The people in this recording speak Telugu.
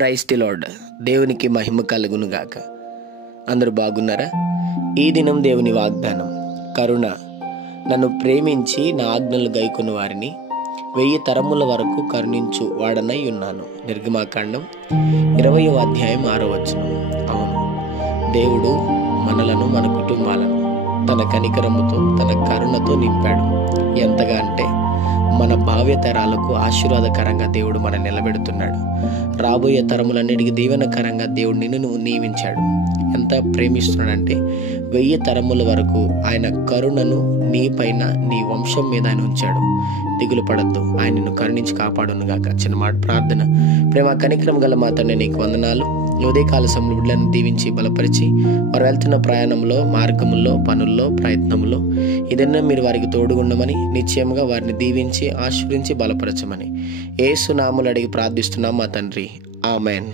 Praise the lord. దేవునికి మహిమ కలుగును గాక. అందరూ బాగున్నారా? ఈ దినం దేవుని వాగ్దానం, కరుణ. నన్ను ప్రేమించి నా ఆజ్ఞలు గైకొను వారిని 1000 తరముల వరకు కరుణించు వాడనై ఉన్నాను. నిర్గమాకాండం 20వ అధ్యాయం 6వ వచనం. అవును, దేవుడు మనలను, మన కుటుంబాలను తన కనికరముతో, తన కరుణతో నింపాడు. ఎంతగా అంటే మన భావ్య తరాలకు ఆశీర్వాదకరంగా దేవుడు మన నిలబెడుతున్నాడు. రాబోయే తరములన్నిటికీ దీవెనకరంగా దేవుడు నిన్ను నియమించాడు. ఎంత ప్రేమిస్తున్నాడంటే 1000 తరముల వరకు ఆయన కరుణను నీ పైన, నీ వంశం మీద ఆయన ఉంచాడు. దిగులు పడద్దు, ఆయన నిన్ను కరుణించి కాపాడును గాక. చిన్న మాట ప్రార్థన. ప్రేమ కనికరం గల మా తండ్రి, నీకు వందనాలు. ఉదయకాల సమయంలో బిడ్డలను దీవించి బలపరిచి వారు వెళ్తున్న ప్రయాణంలో, మార్గముల్లో, పనుల్లో, ప్రయత్నంలో ఇదన్నా మీరు వారికి తోడుగుండమని, నిశ్చయంగా వారిని దీవించి ఆశీర్వదించి బలపరచమని యేసు నామములో అడిగి ప్రార్థిస్తున్నాం మా తండ్రి. ఆమెన్.